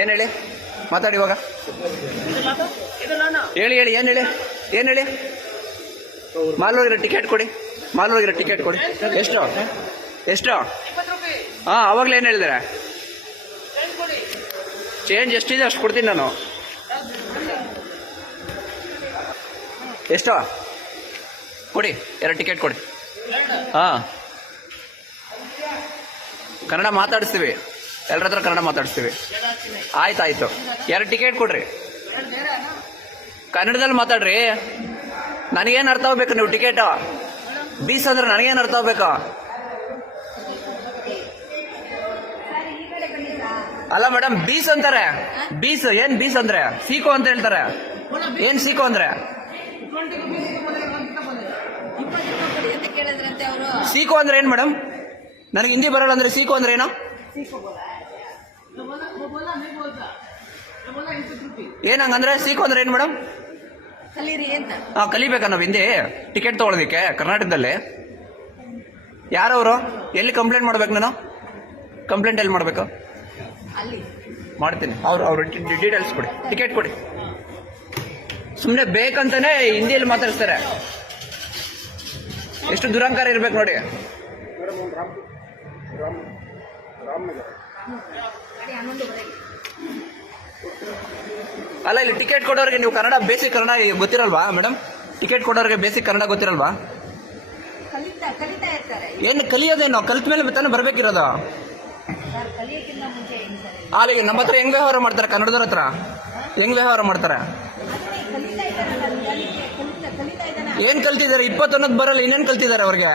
ಏನು ಹೇಳಿ? ಮಾತಾಡಿ ಇವಾಗ. ಹೇಳಿ ಹೇಳಿ, ಏನು ಹೇಳಿ? ಏನು ಹೇಳಿ? ಮಾಲೂರಿಗಿರೋ ಟಿಕೆಟ್ ಕೊಡಿ. ಮಾಲೂರಿಗಿರೋ ಟಿಕೆಟ್ ಕೊಡಿ. ಎಷ್ಟು? ಎಷ್ಟು? ಹಾಂ, ಅವಾಗಲೇ ಏನು ಹೇಳಿದಾರೆ? ಚೇಂಜ್ ಎಷ್ಟಿದೆ ಅಷ್ಟು ಕೊಡ್ತೀನಿ ನಾನು. ಎಷ್ಟು? ಕೊಡಿ, ಎರಡು ಟಿಕೆಟ್ ಕೊಡಿ. ಹಾಂ. ಕನ್ನಡ ಮಾತಾಡಿಸ್ತೀವಿ. ಎಲ್ಲರ ಹತ್ರ ಕನ್ನಡ ಮಾತಾಡ್ತೀವಿ ಆಯ್ತಾಯ್ತು. ಆಯ್ತು ಎರಡು ಟಿಕೆಟ್ ಕೊಡ್ರಿ. ಕನ್ನಡದಲ್ಲಿ ಮಾತಾಡ್ರಿ. ನನಗೇನು ಅರ್ಥ ಆಗ್ಬೇಕು ನೀವು ಟಿಕೆಟ್? ಬೀಸ್ ಅಂದ್ರೆ ನನಗೇನು ಅರ್ಥ ಆಗ್ಬೇಕು? ಅಲ್ಲ ಮೇಡಮ್, ಬೀಸ್ ಅಂತಾರೆ. ಬೀಸ್, ಏನ್ ಬೀಸ್ ಅಂದ್ರೆ? ಸೀಕೋ ಅಂತ ಹೇಳ್ತಾರೆ. ಏನ್ ಸೀಕೋ ಅಂದ್ರೆ? ಸೀಕೋ ಅಂದ್ರೆ ಏನ್ ಮೇಡಮ್? ನನಗೆ ಹಿಂದಿ ಬರಲ್ಲ ಅಂದ್ರೆ ಸೀಕೋ ಅಂದ್ರೆ ಏನು? ಏನ್ ಹಂಗಂದ್ರೆ ಸೀಕೋ ಅಂದ್ರೆ ಏನ್ ಮೇಡಮ್? ಕಲೀರಿ ಅಂತ. ಹಾ ಕಲಿಬೇಕಾ ನಾವು ಹಿಂದೆ? ಟಿಕೆಟ್ ತಗೊಳ್ಳೋದಿಕ್ಕೆ ಕರ್ನಾಟಕದಲ್ಲಿ? ಯಾರವರು? ಎಲ್ಲಿ ಕಂಪ್ಲೇಂಟ್ ಮಾಡ್ಬೇಕು ನಾನು? ಕಂಪ್ಲೇಂಟ್ ಎಲ್ಲಿ ಮಾಡ್ಬೇಕು? ಅಲ್ಲಿ. ಮಾಡ್ತೀನಿ. ಅವ್ರು ಅವ್ರ ಡೀಟೇಲ್ಸ್ ಕೊಡಿ. ಟಿಕೆಟ್ ಕೊಡಿ. ಸುಮ್ಮನೆ ಬೇಕಂತಾನೆ ಹಿಂದಿಯಲ್ಲಿ ಮಾತಾಡ್ತಾರೆ ಎಷ್ಟು ದುರಂಕಾರ ಇರ್ಬೇಕು ನೋಡಿ. ಅಲ್ಲ ಇಲ್ಲಿ ಟಿಕೆಟ್ ಕೊಡೋರಿಗೆ ನೀವು ಕನ್ನಡ ಬೇಸಿಕ್ ಕನ್ನಡ ಗೊತ್ತಿರಲ್ವಾ ಮೇಡಮ್ ಟಿಕೆಟ್ ಕೊಡೋರಿಗೆ ಬೇಸಿಕ್ ಕನ್ನಡ ಗೊತ್ತಿರಲ್ವಾ? ಏನು ಕಲಿಯೋದೇನು? ಕಲಿತ ಮೇಲೆ ತಾನೇ ಬರ್ಬೇಕಿರೋದು? ಅಲ್ಲಿಗೆ ನಮ್ಮ ಹತ್ರ ಹೆಂಗ್ ವ್ಯವಹಾರ ಮಾಡ್ತಾರೆ ಕನ್ನಡದವ್ರ ಹತ್ರ? ಹೆಂಗ್ ವ್ಯವಹಾರ ಮಾಡ್ತಾರೆ? ಏನ್ ಕಲ್ತಿದ್ದಾರೆ? ಇಪ್ಪತ್ತೊಂದಕ್ಕೆ ಬರಲ್ಲ ಇನ್ನೇನ್ ಕಲ್ತಿದ್ದಾರೆ ಅವ್ರಿಗೆ?